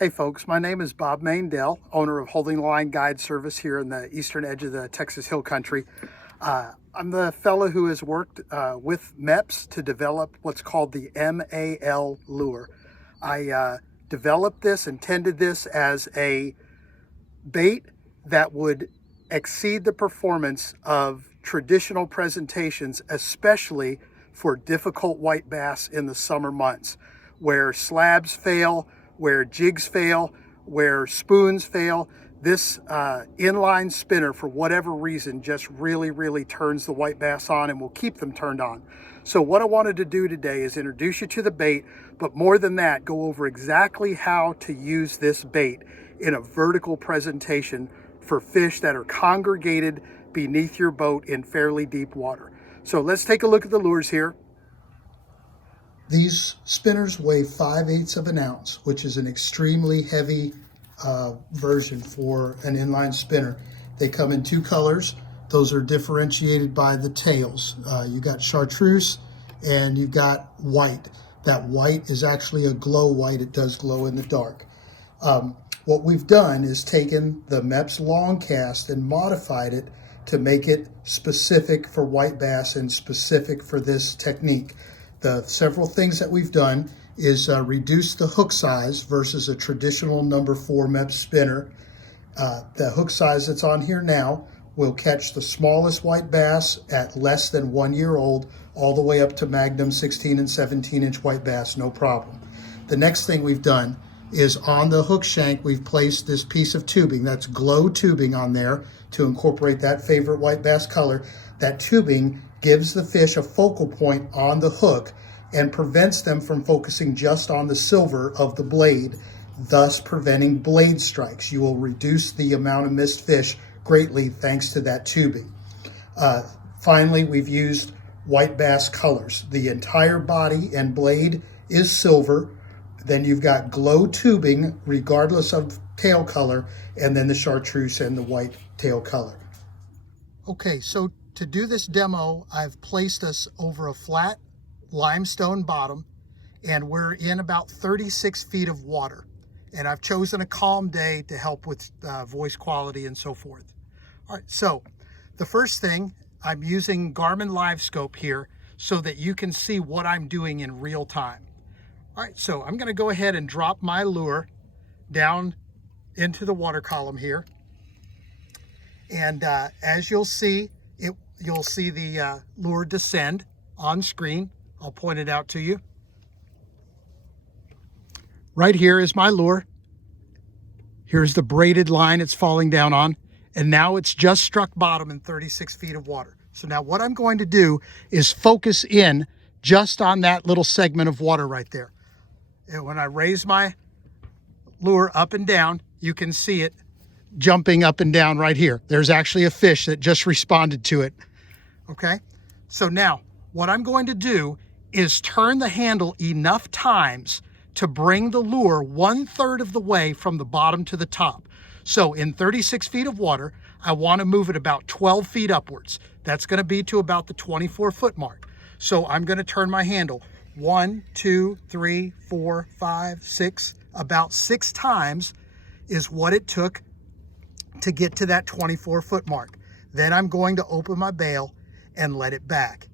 Hey folks, my name is Bob Maindell, owner of Holding Line Guide Service here in the eastern edge of the Texas Hill Country. I'm the fellow who has worked with MEPS to develop what's called the MAL lure. I developed this, intended this as a bait that would exceed the performance of traditional presentations, especially for difficult white bass in the summer months, where slabs fail, where jigs fail, where spoons fail. This inline spinner, for whatever reason, just really turns the white bass on and will keep them turned on. So what I wanted to do today is introduce you to the bait, but more than that, go over exactly how to use this bait in a vertical presentation for fish that are congregated beneath your boat in fairly deep water. So let's take a look at the lures here. These spinners weigh 5/8 of an ounce, which is an extremely heavy version for an inline spinner. They come in two colors. Those are differentiated by the tails. You got chartreuse and you've got white. That white is actually a glow white. It does glow in the dark. What we've done is taken the MEPS long cast and modified it to make it specific for white bass and specific for this technique. The several things that we've done is reduce the hook size versus a traditional number 4 MEPS spinner. The hook size that's on here now will catch the smallest white bass at less than 1 year old, all the way up to Magnum 16 and 17-inch white bass, no problem. The next thing we've done is on the hook shank, we've placed this piece of tubing. That's glow tubing on there to incorporate that favorite white bass color. That tubing gives the fish a focal point on the hook and prevents them from focusing just on the silver of the blade, thus preventing blade strikes. You will reduce the amount of missed fish greatly thanks to that tubing. Finally, we've used white bass colors. The entire body and blade is silver. Then you've got glow tubing regardless of tail color, and then the chartreuse and the white tail color. Okay, so to do this demo, I've placed us over a flat limestone bottom, and we're in about 36 feet of water. And I've chosen a calm day to help with voice quality and so forth. All right, so the first thing, I'm using Garmin LiveScope here so that you can see what I'm doing in real time. All right, so I'm gonna go ahead and drop my lure down into the water column here. And as you'll see, you'll see the lure descend on screen. I'll point it out to you. Right here is my lure. Here's the braided line it's falling down on. And now it's just struck bottom in 36 feet of water. So now what I'm going to do is focus in just on that little segment of water right there. And when I raise my lure up and down, you can see it jumping up and down right here. There's actually a fish that just responded to it. Okay, so now what I'm going to do is turn the handle enough times to bring the lure 1/3 of the way from the bottom to the top. So in 36 feet of water, I want to move it about 12 feet upwards. That's going to be to about the 24-foot mark. So I'm going to turn my handle 1, 2, 3, 4, 5, 6, about 6 times is what it took to get to that 24-foot mark. Then I'm going to open my bail and let it back.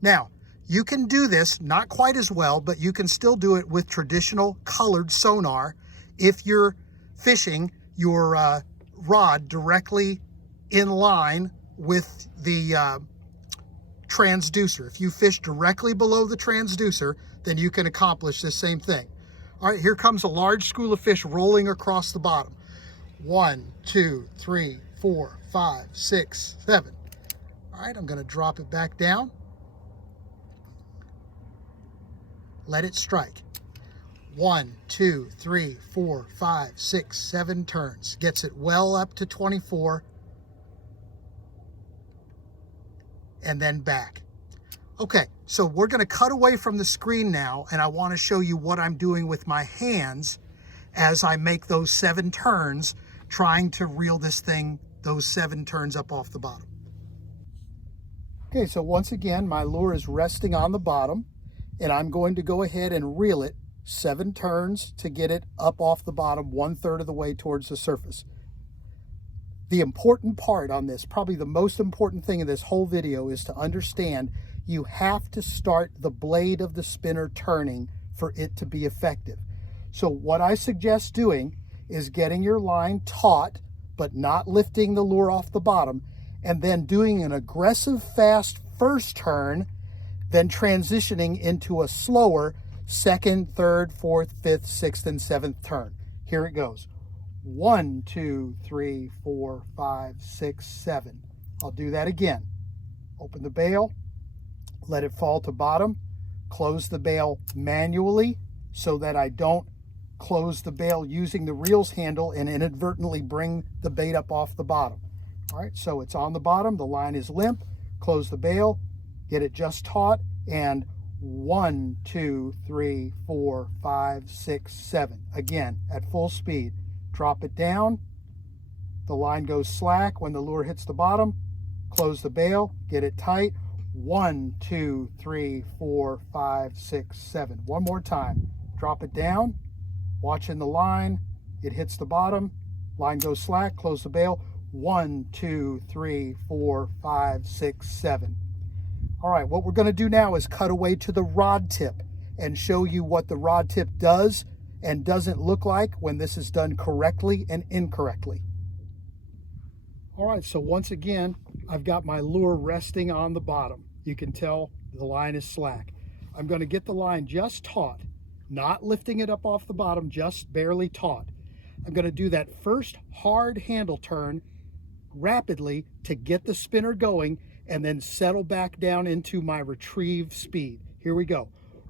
Now, you can do this, not quite as well, but you can still do it with traditional colored sonar if you're fishing your rod directly in line with the transducer. If you fish directly below the transducer, then you can accomplish the same thing. All right, here comes a large school of fish rolling across the bottom. 1, 2, 3, 4, 5, 6, 7. All right, I'm going to drop it back down. Let it strike. 1, 2, 3, 4, 5, 6, 7 turns. Gets it well up to 24. And then back. Okay, so we're going to cut away from the screen now, and I want to show you what I'm doing with my hands as I make those 7 turns, trying to reel this thing, those 7 turns up off the bottom. Okay, so once again, my lure is resting on the bottom, and I'm going to go ahead and reel it 7 turns to get it up off the bottom 1/3 of the way towards the surface. The important part on this, probably the most important thing in this whole video, is to understand you have to start the blade of the spinner turning for it to be effective. So what I suggest doing is getting your line taut, but not lifting the lure off the bottom, and then doing an aggressive, fast first turn, then transitioning into a slower second, third, fourth, fifth, sixth, and seventh turn. Here it goes. 1, 2, 3, 4, 5, 6, 7. I'll do that again. Open the bail, let it fall to bottom, close the bail manually so that I don't close the bail using the reels handle and inadvertently bring the bait up off the bottom. All right, so it's on the bottom, the line is limp, close the bail, get it just taut, and 1, 2, 3, 4, 5, 6, 7. Again, at full speed. Drop it down, the line goes slack when the lure hits the bottom, close the bail, get it tight. 1, 2, 3, 4, 5, 6, 7. One more time. Drop it down, watching the line, it hits the bottom, line goes slack, close the bail. 1, 2, 3, 4, 5, 6, 7. All right, what we're going to do now is cut away to the rod tip and show you what the rod tip does and doesn't look like when this is done correctly and incorrectly. All right, so once again, I've got my lure resting on the bottom. You can tell the line is slack. I'm going to get the line just taut, not lifting it up off the bottom, just barely taut. I'm going to do that first hard handle turn rapidly to get the spinner going and then settle back down into my retrieve speed. Here we go.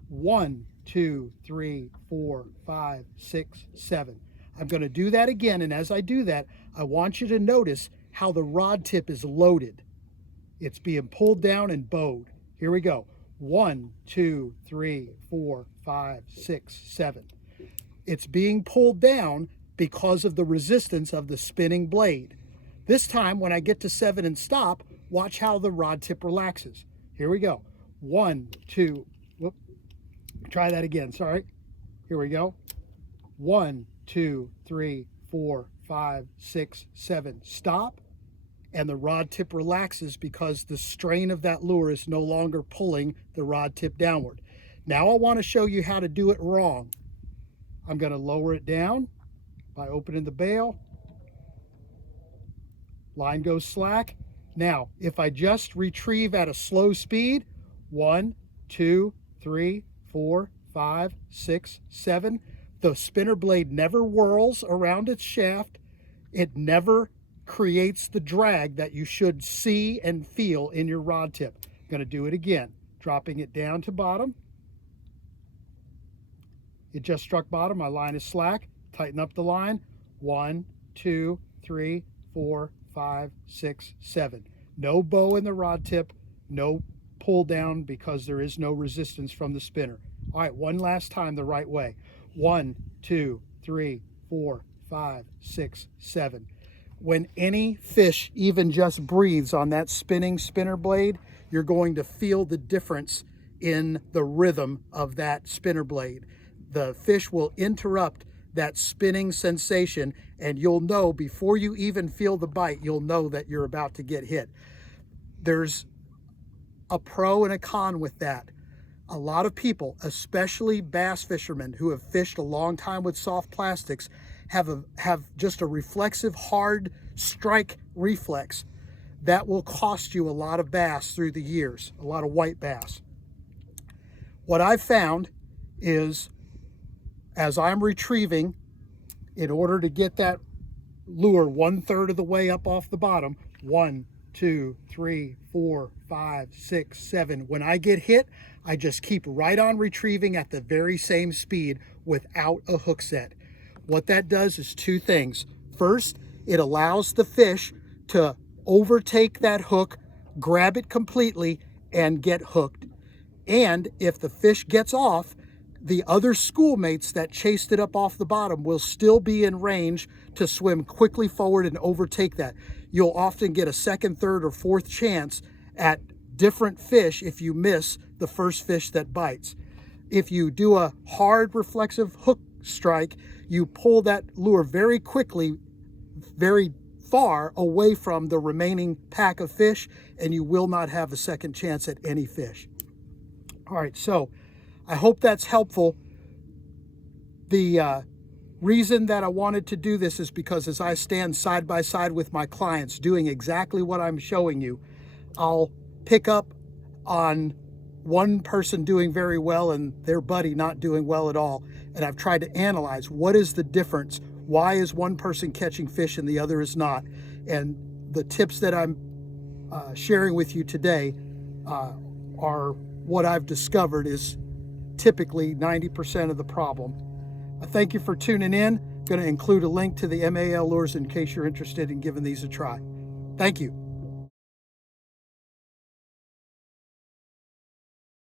1, 2, 3, 4, 5, 6, 7. I'm going to do that again, and as I do that, I want you to notice how the rod tip is loaded. It's being pulled down and bowed. Here we go. 1, 2, 3, 4, 5, 6, 7. It's being pulled down because of the resistance of the spinning blade. This time, when I get to 7 and stop, watch how the rod tip relaxes. Here we go. 1, 2, whoop. Try that again, sorry. Here we go. 1, 2, 3, 4, 5, 6, 7. Stop. And the rod tip relaxes because the strain of that lure is no longer pulling the rod tip downward. Now I want to show you how to do it wrong. I'm going to lower it down by opening the bail. Line goes slack. Now, if I just retrieve at a slow speed, 1, 2, 3, 4, 5, 6, 7, the spinner blade never whirls around its shaft. It never creates the drag that you should see and feel in your rod tip. I'm going to do it again, dropping it down to bottom. It just struck bottom. My line is slack. Tighten up the line. 1, 2, 3, 4, 5, 6, 7. No bow in the rod tip, no pull down because there is no resistance from the spinner. All right, one last time the right way. 1, 2, 3, 4, 5, 6, 7. When any fish even just breathes on that spinning spinner blade, you're going to feel the difference in the rhythm of that spinner blade. The fish will interrupt that spinning sensation, and you'll know before you even feel the bite, you'll know that you're about to get hit. There's a pro and a con with that. A lot of people, especially bass fishermen who have fished a long time with soft plastics, have just a reflexive hard strike reflex that will cost you a lot of bass through the years, a lot of white bass. What I've found is as I'm retrieving, in order to get that lure 1/3 of the way up off the bottom, 1, 2, 3, 4, 5, 6, 7. When I get hit, I just keep right on retrieving at the very same speed without a hook set. What that does is two things. First, it allows the fish to overtake that hook, grab it completely, and get hooked. And if the fish gets off, the other schoolmates that chased it up off the bottom will still be in range to swim quickly forward and overtake that. You'll often get a second, third, or fourth chance at different fish if you miss the first fish that bites. If you do a hard reflexive hook strike, you pull that lure very quickly, very far away from the remaining pack of fish, and you will not have a second chance at any fish. All right, so I hope that's helpful. The reason that I wanted to do this is because as I stand side by side with my clients doing exactly what I'm showing you, I'll pick up on one person doing very well and their buddy not doing well at all. And I've tried to analyze what is the difference. Why is one person catching fish and the other is not? And the tips that I'm sharing with you today are what I've discovered is typically 90% of the problem. I thank you for tuning in. I'm going to include a link to the MAL lures in case you're interested in giving these a try. Thank you.